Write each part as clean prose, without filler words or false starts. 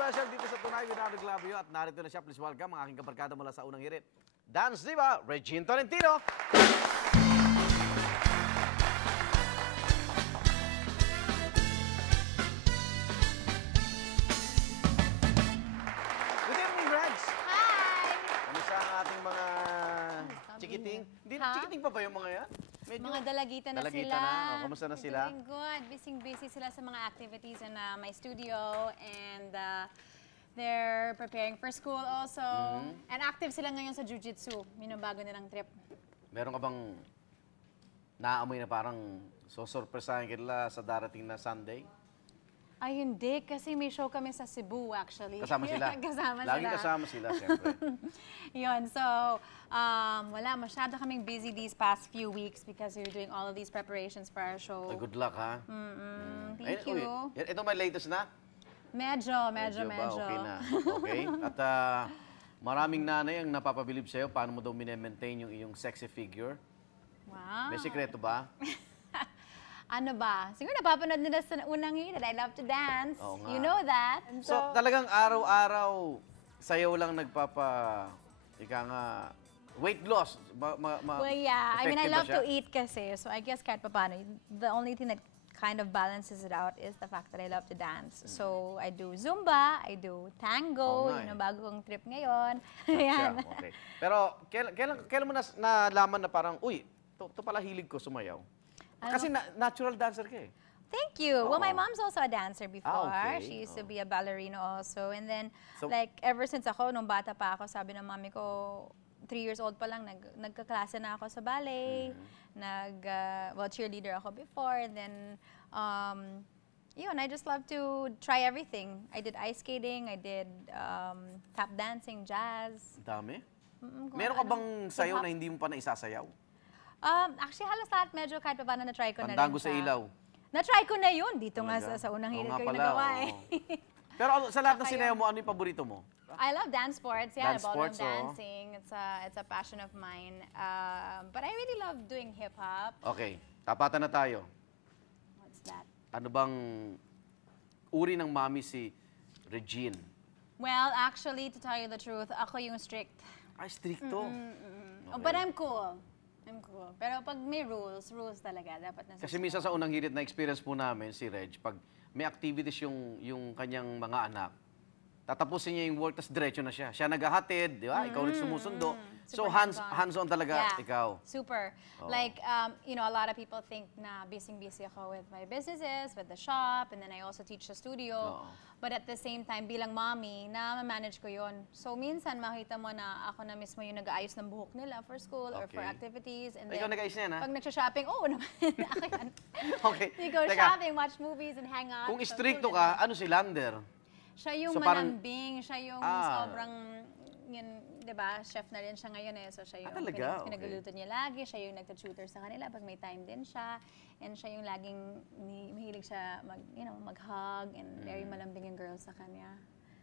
special dito sa Tunay with Arnold Glavio at narito na siya. Please welcome ang aking kabarkada mula sa unang hirit. Dance Diva, Regine Tolentino. Good evening, Regs. Hi! Kamusta ang ating mga chikiting? Hindi na chikiting pa ba yung mga yan? Medyo Mga dalagita na dalagita sila. na. O, kamusta na sila? Doing good. Busy sila sa mga activities in my studio and they're preparing for school also. And active sila ngayon sa jiu-jitsu. Yun ang bago nilang trip. Meron ka bang naamoy na parang sosorpresahin kita sa darating na Sunday? Ay, hindi. Kasi may show kami sa Cebu, actually. Kasama sila? Kasama Laging sila. kasama sila, siyempre. Yun. So, wala. Masyado kaming busy these past few weeks because we're doing all of these preparations for our show. Ay, good luck, ha? Thank you. Ito may latest na? Medyo. Ba? Okay na. Okay. At maraming nanay ang napapabilib sa'yo. Paano mo daw minemaintain yung iyong sexy figure? Wow. May sikreto ba? Ano ba? Siguro napapanood nila sa unang hirit. I love to dance. Oo nga. You know that. And So, talagang araw-araw sayaw lang ika nga, weight loss. well, yeah. I mean, I effective ba love siya? to eat kasi. So, I guess kahit paano, the only thing that kind of balances it out is the fact that I love to dance. So, I do Zumba, I do Tango, Oo nga yun eh. ang bago kong trip ngayon. Siya, Ayan. okay. Pero, kailan mo nalaman na parang, uy, ito pala hilig ko sumayaw? Kasi natural dancer ka eh. Thank you. Well, my Oo. mom's also a dancer before. okay. She used to be a ballerina also. And then, So- like, ever since ako, nung bata pa ako, sabi ng mami ko, 3 years old pa lang, nagkaklase na ako sa ballet. Well, cheerleader ako before. And then, yun, I just love to try everything. I did ice skating, I did tap dancing, jazz. Ang dami. Kung Meron ka ano. bang sayaw Hip-hop. na hindi mo pa naisasayaw? Actually, halos lahat medyo kahit pa paano na-try ko na rin Pandago sa siya. ilaw. Na-try ko na yun. Dito nga Talaga? sa unang Oo hirit nga ko yung pala, nagawa oo. eh. Pero sa lahat ng Saka sinayaw yun. mo, ano yung paborito mo? I love dance sports. Yeah, Dance ballroom sports, oo. dancing. It's a passion of mine. But I really love doing hip-hop. Okay, tapatan na tayo. What's that? Ano bang uri ng mami si Regine? Well, actually, to tell you the truth, ako yung strict. Ay, stricto. But I'm cool. I'm cool. Pero pag may rules talaga. Dapat nasa Kasi minsan sa unang hirit na experience po namin, si Reg, pag may activities yung kanyang mga anak, tatapusin niya yung work, tas diretso na siya. Siya naghahatid, di ba? Ikaw rin sumusundo. So, Super hands-on. hands-on talaga Yeah. ikaw. Super. Oo. Like, you know, a lot of people think na busy ako with my businesses, with the shop, and then I also teach sa studio. Oo. But at the same time, bilang mommy, na-manage ko yon. So, minsan makita mo na ako na mismo yung nag-aayos ng buhok nila for school or for Okay. activities. And Ikaw nag-ayos na yan, ha? pag nagsha-shopping, oo naman. Ako yan. Okay. You go Teka, shopping, watch movies, and hang out. kung So, stricto cool ka, ano si Lander? siya yung So, parang- malambing, siya yung Ah. sobrang, yun, di ba, chef na rin siya ngayon eh. So siya yung talaga? Okay. pinagluluto niya lagi, siya yung nagtututor sa kanila pag may time din siya. And siya yung laging, mahilig siya mag-hug and very malambing yung girls sa kanya.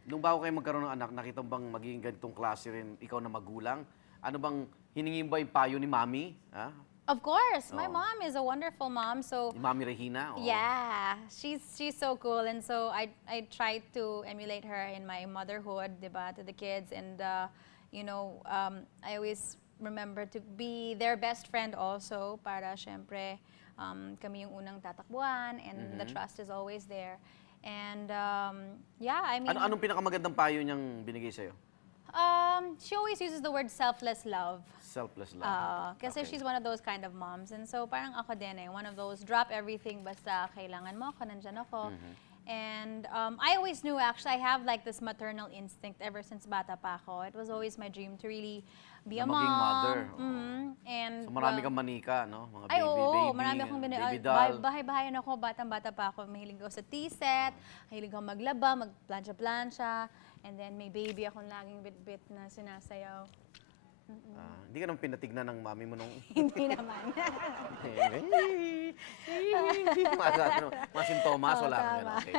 Nung bago kayo magkaroon ng anak, nakita mo bang magiging ganitong klase rin ikaw na magulang? Ano bang hiningin ba yung payo ni Mami? Ha? Of course, my Oo. mom is a wonderful mom. So Ni Mami Regina? Oo. yeah, she's so cool, and so I try to emulate her in my motherhood, diba, to the kids, and you know, I always remember to be their best friend also para syempre kami yung unang tatakbuhan, and the trust is always there, and yeah, I mean, Anong pinakamagandang payo niyang binigay sa'yo? she always uses the word selfless love. Selfless love. Kasi Okay. she's one of those kind of moms. And so parang ako din eh, one of those drop everything basta kailangan mo ako, nandyan ako. And I always knew actually I have like this maternal instinct ever since bata pa ako. It was always my dream to really be a Na maging mom. mother, oo. And So marami well, kang manika, no? Mga ay, baby, oo, marami akong baby doll. bahay-bahayan ako, batang-bata pa ako. Mahilig ako sa tea set, mahilig ako maglaba, magplansya-plansya, and then may baby akong laging bit-bit na sinasayaw. Hindi ka nang pinatignan ng mami mo nung... Hindi naman. mga sintomas, Oo, wala kang tama. ganun. Okay.